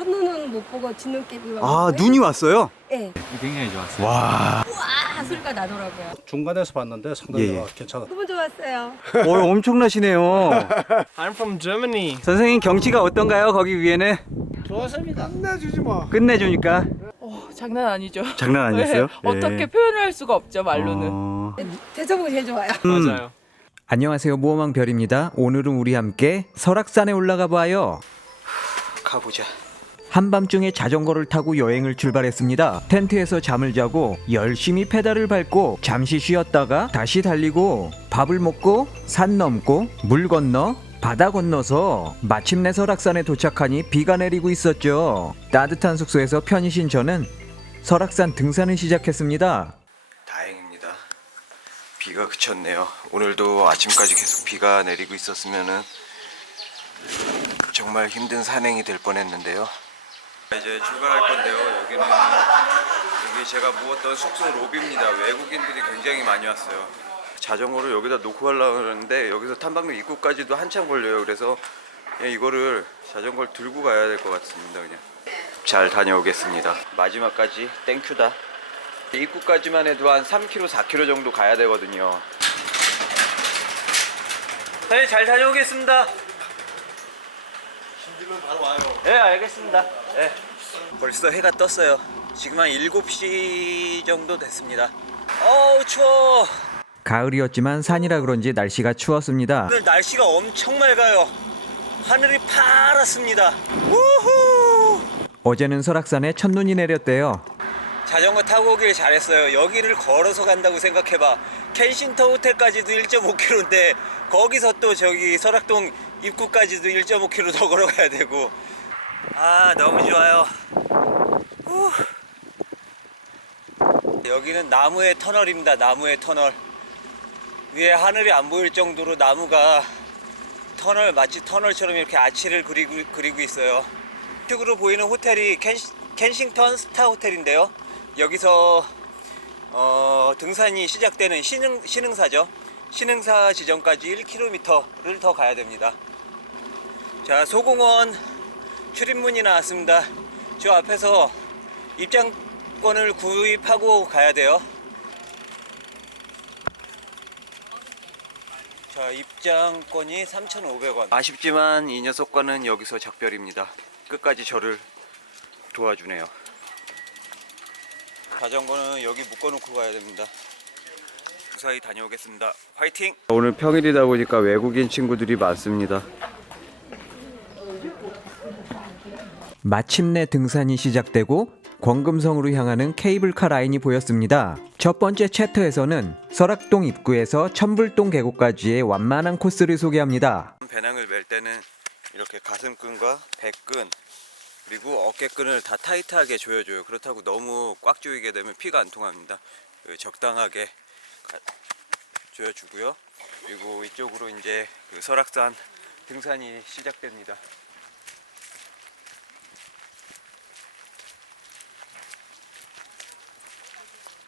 첫눈은 못 보고 진눈깨비 아, 눈이 왔어요? 네. 굉장히 좋았어요. 와, 와 소리가 나더라고요. 중간에서 봤는데 상당히 예. 괜찮아. 너무 좋았어요. 엄청나시네요. I'm from Germany. 선생님 경치가 어떤가요? 거기 위에는 좋았습니다. 끝내주지 뭐. 끝내주니까. 장난 아니죠. 장난 아니었어요? 네, 어떻게 표현을 할 수가 없죠, 말로는. 대저봉이 제일 좋아요. 맞아요. 안녕하세요, 모험왕 별입니다. 오늘은 우리 함께 설악산에 올라가 봐요. 가보자. 한밤중에 자전거를 타고 여행을 출발했습니다. 텐트에서 잠을 자고 열심히 페달을 밟고 잠시 쉬었다가 다시 달리고 밥을 먹고 산 넘고 물 건너 바다 건너서 마침내 설악산에 도착하니 비가 내리고 있었죠. 따뜻한 숙소에서 편히 쉰 저는 설악산 등산을 시작했습니다. 다행입니다. 비가 그쳤네요. 오늘도 아침까지 계속 비가 내리고 있었으면은 정말 힘든 산행이 될 뻔했는데요. 이제 출발할 건데요. 여기 제가 묵었던 숙소 로비입니다. 외국인들이 굉장히 많이 왔어요. 자전거를 여기다 놓고 가려고 하는데 여기서 탐방로 입구까지도 한참 걸려요. 그래서 그냥 이거를 자전거를 들고 가야 될 것 같습니다. 그냥 잘 다녀오겠습니다. 마지막까지 땡큐다. 입구까지만 해도 한 3km, 4km 정도 가야 되거든요. 네, 잘 다녀오겠습니다. 힘들면 바로 와요. 네, 알겠습니다. 네. 벌써 해가 떴어요. 지금 한 7시 정도 됐습니다. 어우 추워. 가을이었지만 산이라 그런지 날씨가 추웠습니다. 오늘 날씨가 엄청 맑아요. 하늘이 파랗습니다. 우후. 어제는 설악산에 첫눈이 내렸대요. 자전거 타고 오길 잘했어요. 여기를 걸어서 간다고 생각해봐. 켄싱턴 호텔까지도 1.5km인데 거기서 또 저기 설악동 입구까지도 1.5km 더 걸어가야 되고. 아 너무 좋아요. 여기는 나무의 터널입니다. 나무의 터널. 위에 하늘이 안 보일 정도로 나무가 마치 터널처럼 이렇게 아치를 그리고 있어요. 이쪽으로 보이는 호텔이 켄싱턴 스타 호텔인데요. 여기서 등산이 시작되는 신흥사죠. 신흥사 지점까지 1km를 더 가야 됩니다. 자, 소공원 출입문이 나왔습니다. 저 앞에서 입장권을 구입하고 가야 돼요. 자, 입장권이 3,500원. 아쉽지만 이 녀석과는 여기서 작별입니다. 끝까지 저를 도와주네요. 자전거는 여기 묶어놓고 가야 됩니다. 무사히 다녀오겠습니다. 화이팅! 오늘 평일이다 보니까 외국인 친구들이 많습니다. 마침내 등산이 시작되고 권금성으로 향하는 케이블카 라인이 보였습니다. 첫 번째 챕터에서는 설악동 입구에서 천불동 계곡까지의 완만한 코스를 소개합니다. 배낭을 멜 때는 이렇게 가슴끈과 배끈 그리고 어깨끈을 다 타이트하게 조여줘요. 그렇다고 너무 꽉 조이게 되면 피가 안 통합니다. 적당하게 조여주고요. 그리고 이쪽으로 이제 설악산 등산이 시작됩니다.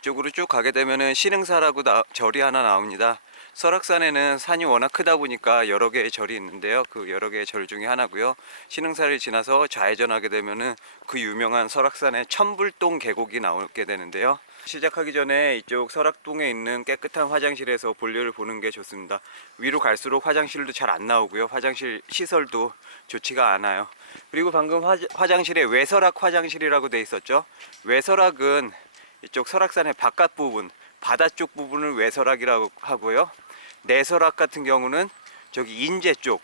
이쪽으로 쭉 가게 되면은 신흥사라고 절이 하나 나옵니다. 설악산에는 산이 워낙 크다 보니까 여러 개의 절이 있는데요. 그 여러 개의 절 중에 하나고요. 신흥사를 지나서 좌회전하게 되면은 그 유명한 설악산의 천불동 계곡이 나오게 되는데요. 시작하기 전에 이쪽 설악동에 있는 깨끗한 화장실에서 볼일을 보는 게 좋습니다. 위로 갈수록 화장실도 잘 안 나오고요. 화장실 시설도 좋지가 않아요. 그리고 방금 화장실에 외설악 화장실이라고 돼 있었죠. 외설악은 이쪽 설악산의 바깥 부분, 바다 쪽 부분을 외설악이라고 하고요. 내설악 같은 경우는 저기 인제 쪽,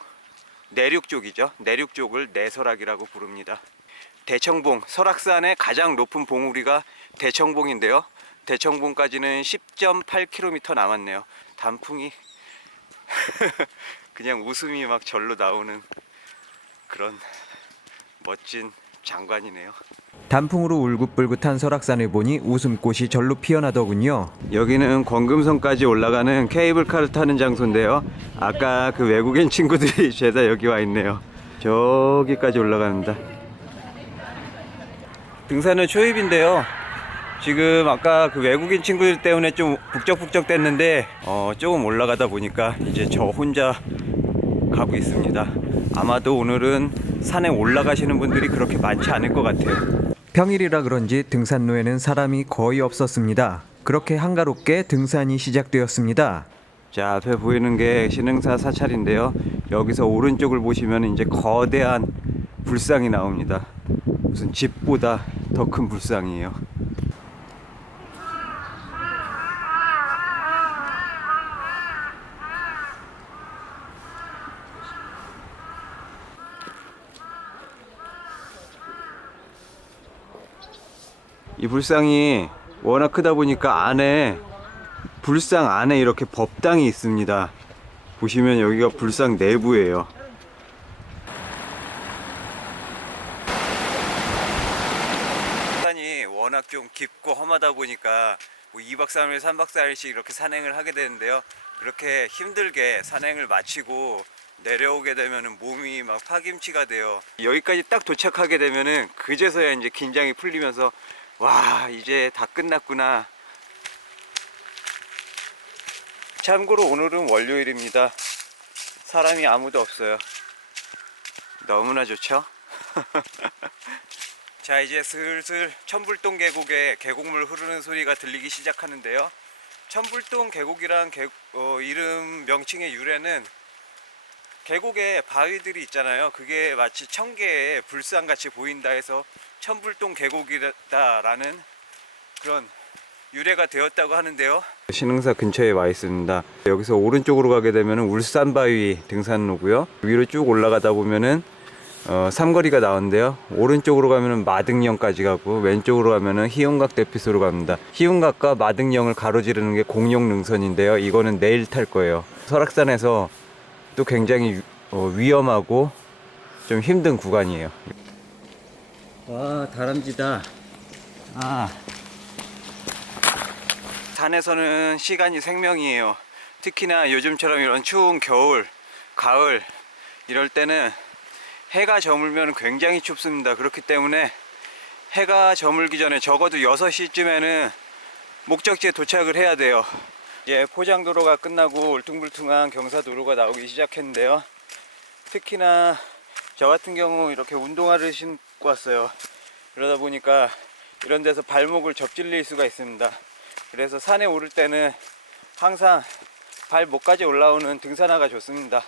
내륙 쪽이죠. 내륙 쪽을 내설악이라고 부릅니다. 대청봉, 설악산의 가장 높은 봉우리가 대청봉인데요. 대청봉까지는 10.8km 남았네요. 단풍이 그냥 웃음이 막 절로 나오는 그런 멋진 장관이네요. 단풍으로 울긋불긋한 설악산을 보니 웃음꽃이 절로 피어나더군요. 여기는 권금성까지 올라가는 케이블카를 타는 장소인데요. 아까 그 외국인 친구들이 죄다 여기 와 있네요. 저기까지 올라갑니다. 등산은 초입인데요. 지금 아까 그 외국인 친구들 때문에 좀 북적북적 됐는데 조금 올라가다 보니까 이제 저 혼자 가고 있습니다. 아마도 오늘은 산에 올라가시는 분들이 그렇게 많지 않을 것 같아요. 평일이라 그런지 등산로에는 사람이 거의 없었습니다. 그렇게 한가롭게 등산이 시작되었습니다. 자, 앞에 보이는 게 신흥사 사찰인데요. 여기서 오른쪽을 보시면 이제 거대한 불상이 나옵니다. 무슨 집보다 더 큰 불상이에요. 이 불상이 워낙 크다 보니까 불상 안에 이렇게 법당이 있습니다. 보시면 여기가 불상 내부예요. 산이 워낙 좀 깊고 험하다 보니까 뭐 2박 3일, 3박 4일씩 이렇게 산행을 하게 되는데요. 그렇게 힘들게 산행을 마치고 내려오게 되면은 몸이 막 파김치가 돼요. 여기까지 딱 도착하게 되면은 그제서야 이제 긴장이 풀리면서 와, 이제 다 끝났구나. 참고로 오늘은 월요일입니다. 사람이 아무도 없어요. 너무나 좋죠? 자, 이제 슬슬 천불동 계곡에 계곡물 흐르는 소리가 들리기 시작하는데요. 천불동 계곡이란 이름 명칭의 유래는 계곡에 바위들이 있잖아요. 그게 마치 천개의 불상같이 보인다 해서 천불동 계곡이다라는 그런 유래가 되었다고 하는데요. 신흥사 근처에 와 있습니다. 여기서 오른쪽으로 가게 되면 울산바위 등산로고요. 위로 쭉 올라가다 보면은 삼거리가 나오는데요. 오른쪽으로 가면은 마등령까지 가고 왼쪽으로 가면은 희운각 대피소로 갑니다. 희운각과 마등령을 가로지르는 게 공룡 능선인데요. 이거는 내일 탈 거예요. 설악산에서 또 굉장히 위험하고 좀 힘든 구간이에요. 와, 다람쥐다. 산에서는 시간이 생명이에요. 특히나 요즘처럼 이런 추운 겨울, 가을 이럴 때는 해가 저물면 굉장히 춥습니다. 그렇기 때문에 해가 저물기 전에 적어도 6시쯤에는 목적지에 도착을 해야 돼요. 이제 포장도로가 끝나고 울퉁불퉁한 경사도로가 나오기 시작했는데요. 특히나 저 같은 경우 이렇게 운동화를 신고 왔어요. 그러다 보니까 이런 데서 발목을 접질릴 수가 있습니다. 그래서 산에 오를 때는 항상 발목까지 올라오는 등산화가 좋습니다.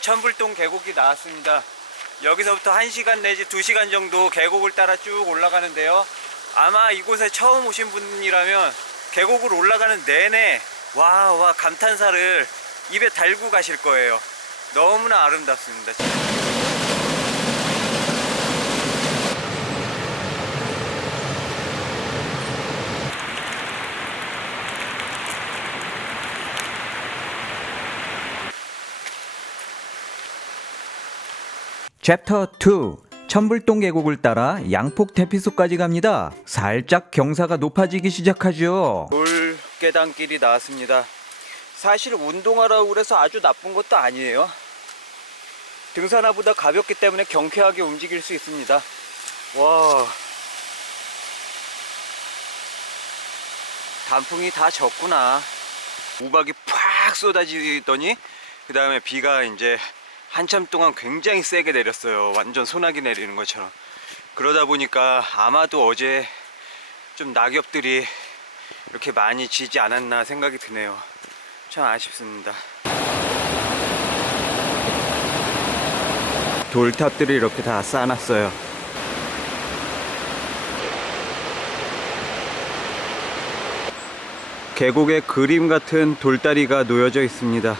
천불동 계곡이 나왔습니다. 여기서부터 1시간 내지 2시간 정도 계곡을 따라 쭉 올라가는데요. 아마 이곳에 처음 오신 분이라면 계곡을 올라가는 내내 와 감탄사를 입에 달고 가실 거예요. 너무나 아름답습니다. 챕터 2. 천불동 계곡을 따라 양폭 대피소까지 갑니다. 살짝 경사가 높아지기 시작하죠. 돌계단길이 나왔습니다. 사실 운동하라고 그래서 아주 나쁜 것도 아니에요. 등산화보다 가볍기 때문에 경쾌하게 움직일 수 있습니다. 와, 단풍이 다 졌구나. 우박이 팍 쏟아지더니 그 다음에 비가 이제 한참 동안 굉장히 세게 내렸어요. 완전 소나기 내리는 것처럼. 그러다 보니까 아마도 어제 좀 낙엽들이 이렇게 많이 지지 않았나 생각이 드네요. 참 아쉽습니다. 돌탑들이 이렇게 다 쌓아놨어요. 계곡에 그림 같은 돌다리가 놓여져 있습니다.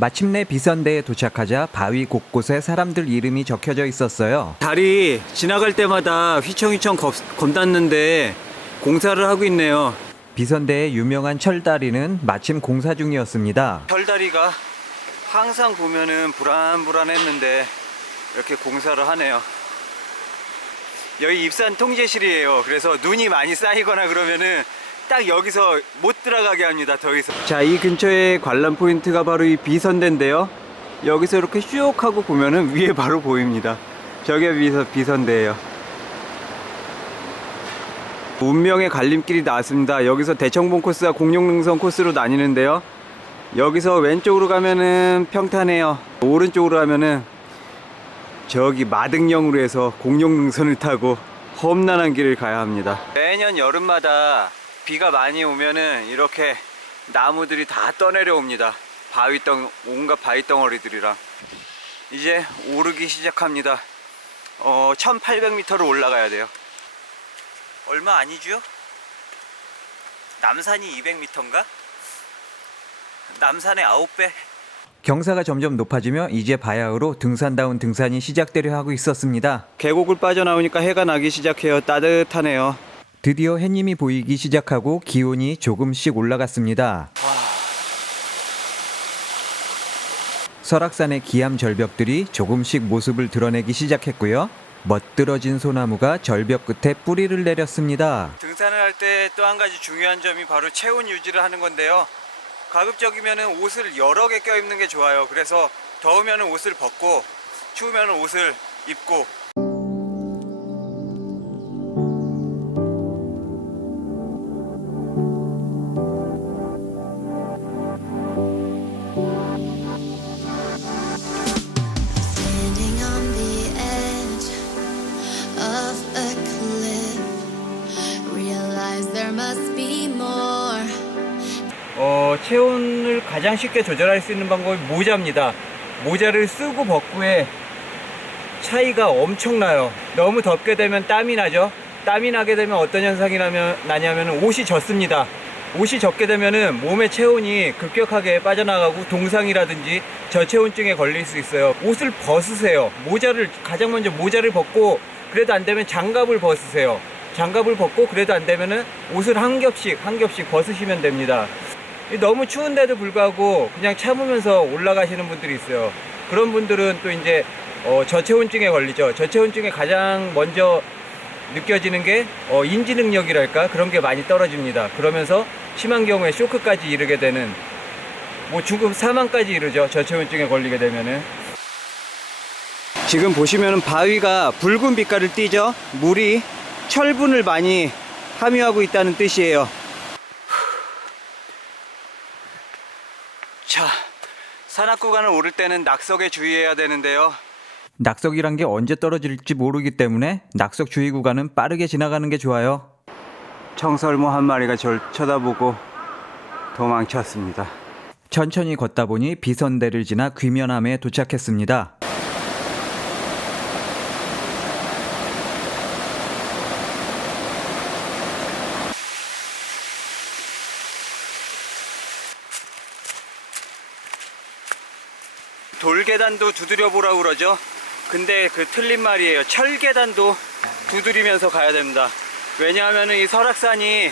마침내 비선대에 도착하자 바위 곳곳에 사람들 이름이 적혀져 있었어요. 다리 지나갈 때마다 휘청휘청 겁났는데 공사를 하고 있네요. 비선대의 유명한 철다리는 마침 공사 중이었습니다. 철다리가 항상 보면은 불안불안했는데 이렇게 공사를 하네요. 여기 입산 통제실이에요. 그래서 눈이 많이 쌓이거나 그러면은 딱 여기서 못 들어가게 합니다. 더 이상. 자, 이 근처에 관람 포인트가 바로 이 비선대인데요. 여기서 이렇게 슉 하고 보면은 위에 바로 보입니다. 저게 비선대예요. 운명의 갈림길이 나왔습니다. 여기서 대청봉 코스와 공룡능선 코스로 나뉘는데요. 여기서 왼쪽으로 가면은 평탄해요. 오른쪽으로 가면은 저기 마등령으로 해서 공룡능선을 타고 험난한 길을 가야 합니다. 매년 여름마다 비가 많이 오면은 이렇게 나무들이 다 떠내려 옵니다. 온갖 바위덩어리들이랑. 이제 오르기 시작합니다. 1800m를 올라가야 돼요. 얼마 아니죠? 남산이 200m인가? 남산의 9배? 경사가 점점 높아지며 이제 바야흐로 등산다운 등산이 시작되려 하고 있었습니다. 계곡을 빠져나오니까 해가 나기 시작해요. 따뜻하네요. 드디어 햇님이 보이기 시작하고 기온이 조금씩 올라갔습니다. 설악산의 기암 절벽들이 조금씩 모습을 드러내기 시작했고요. 멋들어진 소나무가 절벽 끝에 뿌리를 내렸습니다. 등산을 할 때 또 한 가지 중요한 점이 바로 체온 유지를 하는 건데요. 가급적이면 옷을 여러 개 껴입는 게 좋아요. 그래서 더우면 옷을 벗고 추우면 옷을 입고. Standing on the edge of a cliff, realize there must be more. 체온을 가장 쉽게 조절할 수 있는 방법이 모자입니다. 모자를 쓰고 벗고의 차이가 엄청나요. 너무 덥게 되면 땀이 나죠. 땀이 나게 되면 어떤 현상이 나냐면 옷이 젖습니다. 옷이 젖게 되면은 몸의 체온이 급격하게 빠져나가고 동상이라든지 저체온증에 걸릴 수 있어요. 옷을 벗으세요. 가장 먼저 모자를 벗고, 그래도 안 되면 장갑을 벗으세요. 장갑을 벗고 그래도 안 되면은 옷을 한 겹씩 벗으시면 됩니다. 너무 추운데도 불구하고 그냥 참으면서 올라가시는 분들이 있어요. 그런 분들은 또 이제 저체온증에 걸리죠. 저체온증에 가장 먼저 느껴지는 게 인지 능력이랄까, 그런 게 많이 떨어집니다. 그러면서 심한 경우에 쇼크까지 이르게 되는, 죽음, 사망까지 이르죠. 저체온증에 걸리게 되면은. 지금 보시면은 바위가 붉은 빛깔을 띠죠. 물이 철분을 많이 함유하고 있다는 뜻이에요. 자, 산악 구간을 오를 때는 낙석에 주의해야 되는데요. 낙석이란 게 언제 떨어질지 모르기 때문에 낙석 주의 구간은 빠르게 지나가는 게 좋아요. 청설모 한 마리가 절 쳐다보고 도망쳤습니다. 천천히 걷다 보니 비선대를 지나 귀면암에 도착했습니다. 돌계단도 두드려 보라 그러죠. 근데 그 틀린 말이에요. 철계단도 두드리면서 가야 됩니다. 왜냐하면 이 설악산이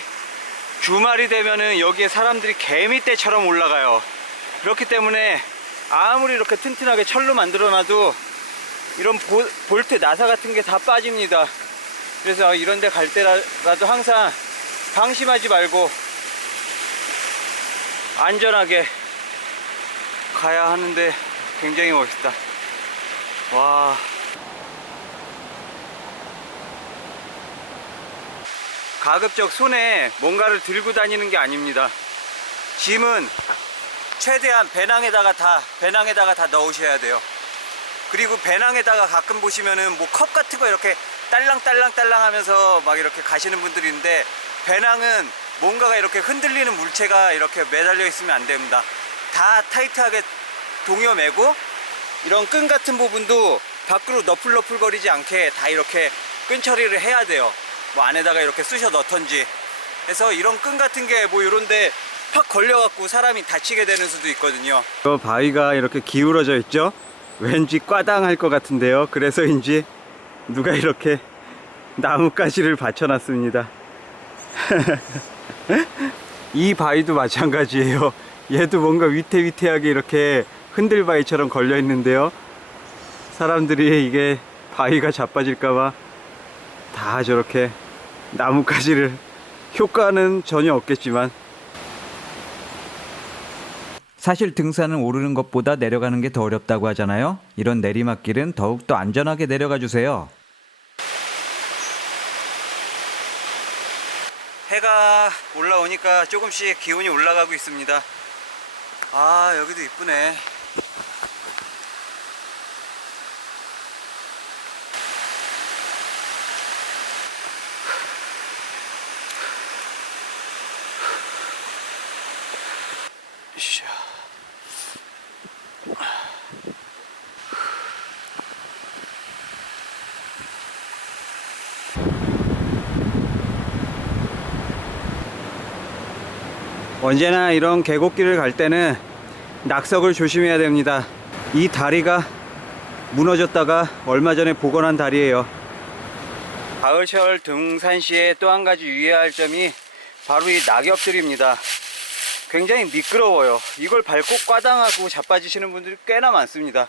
주말이 되면은 여기에 사람들이 개미떼처럼 올라가요. 그렇기 때문에 아무리 이렇게 튼튼하게 철로 만들어 놔도 이런 볼트 나사 같은 게 다 빠집니다. 그래서 이런 데 갈 때라도 항상 방심하지 말고 안전하게 가야 하는데 굉장히 멋있다. 와. 가급적 손에 뭔가를 들고 다니는 게 아닙니다. 짐은 최대한 배낭에다가 다 넣으셔야 돼요. 그리고 배낭에다가 가끔 보시면은 컵 같은 거 이렇게 딸랑딸랑 하면서 막 이렇게 가시는 분들이 있는데, 배낭은 뭔가가 이렇게 흔들리는 물체가 이렇게 매달려 있으면 안 됩니다. 다 타이트하게 동여매고, 이런 끈 같은 부분도 밖으로 너풀너풀 거리지 않게 다 이렇게 끈 처리를 해야 돼요. 안에다가 이렇게 쑤셔 넣던지. 그래서 이런 끈 같은 게 이런데 팍 걸려갖고 사람이 다치게 되는 수도 있거든요. 저 바위가 이렇게 기울어져 있죠? 왠지 꽈당할 것 같은데요. 그래서인지 누가 이렇게 나뭇가지를 받쳐놨습니다. 이 바위도 마찬가지예요. 얘도 뭔가 위태위태하게 이렇게 흔들바위처럼 걸려 있는데요. 사람들이 이게 바위가 자빠질까봐 다 저렇게 나뭇가지를, 효과는 전혀 없겠지만. 사실 등산은 오르는 것보다 내려가는 게 더 어렵다고 하잖아요. 이런 내리막길은 더욱더 안전하게 내려가 주세요. 해가 올라오니까 조금씩 기온이 올라가고 있습니다. 아, 여기도 이쁘네. 샤. 언제나 이런 계곡길을 갈 때는 낙석을 조심해야 됩니다. 이 다리가 무너졌다가 얼마 전에 복원한 다리예요. 가을철 등산 시에 또 한 가지 유의해야 할 점이 바로 이 낙엽들입니다. 굉장히 미끄러워요. 이걸 밟고 꽈당하고 자빠지시는 분들이 꽤나 많습니다.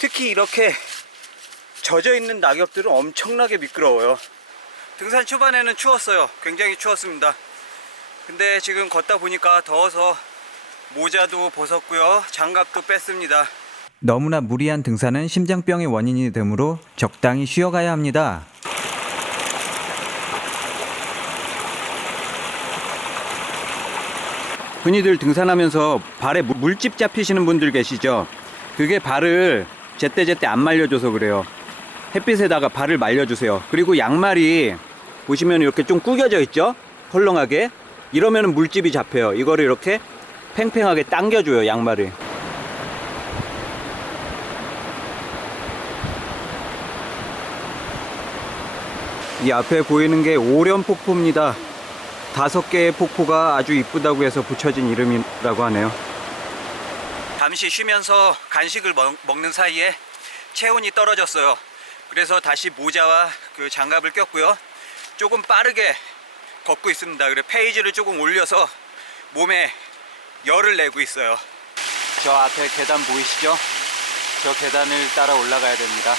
특히 이렇게 젖어 있는 낙엽들은 엄청나게 미끄러워요. 등산 초반에는 추웠어요. 굉장히 추웠습니다. 근데 지금 걷다 보니까 더워서 모자도 벗었고요, 장갑도 뺐습니다. 너무나 무리한 등산은 심장병의 원인이 되므로 적당히 쉬어가야 합니다. 흔히들 등산하면서 발에 물집 잡히시는 분들 계시죠? 그게 발을 제때제때 안 말려줘서 그래요. 햇빛에다가 발을 말려주세요. 그리고 양말이 보시면 이렇게 좀 구겨져 있죠? 헐렁하게. 이러면 물집이 잡혀요. 이거를 이렇게 팽팽하게 당겨줘요, 양말을. 이 앞에 보이는 게 오련폭포입니다. 5개의 폭포가 아주 이쁘다고 해서 붙여진 이름이라고 하네요. 잠시 쉬면서 간식을 먹는 사이에 체온이 떨어졌어요. 그래서 다시 모자와 그 장갑을 꼈고요. 조금 빠르게 걷고 있습니다. 그래 페이지를 조금 올려서 몸에 열을 내고 있어요. 저 앞에 계단 보이시죠? 저 계단을 따라 올라가야 됩니다.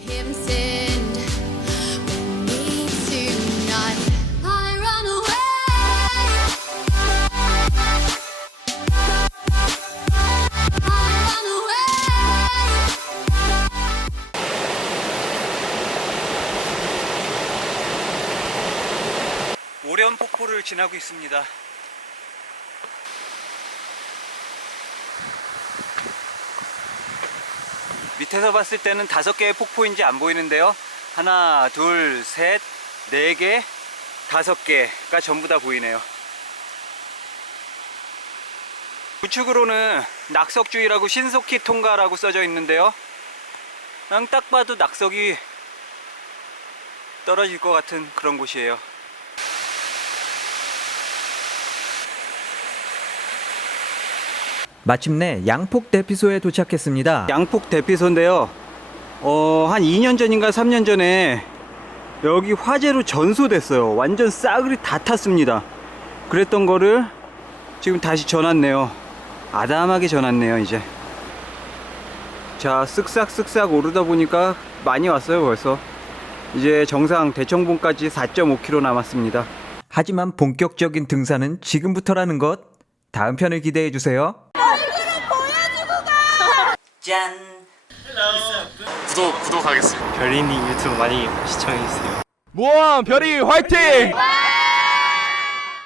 him sinned with me tonight. I run away. I run away. 오련 폭포를 지나고 있습니다. 밑에서 봤을 때는 5개의 폭포인지 안 보이는데요. 하나, 둘, 셋, 4개, 5개가 전부 다 보이네요. 우측으로는 낙석주의라고 신속히 통과라고 써져 있는데요. 그냥 딱 봐도 낙석이 떨어질 것 같은 그런 곳이에요. 마침내 양폭 대피소에 도착했습니다. 양폭 대피소인데요. 한 2년 전인가 3년 전에 여기 화재로 전소됐어요. 완전 싸그리 다 탔습니다. 그랬던 거를 지금 다시 전왔네요. 아담하게 전왔네요, 이제. 자, 쓱싹쓱싹 오르다 보니까 많이 왔어요, 벌써. 이제 정상 대청봉까지 4.5km 남았습니다. 하지만 본격적인 등산은 지금부터라는 것. 다음 편을 기대해 주세요. 짠! 구독하겠습니다. 별이니 유튜브 많이 시청해주세요. 모험 별이 화이팅!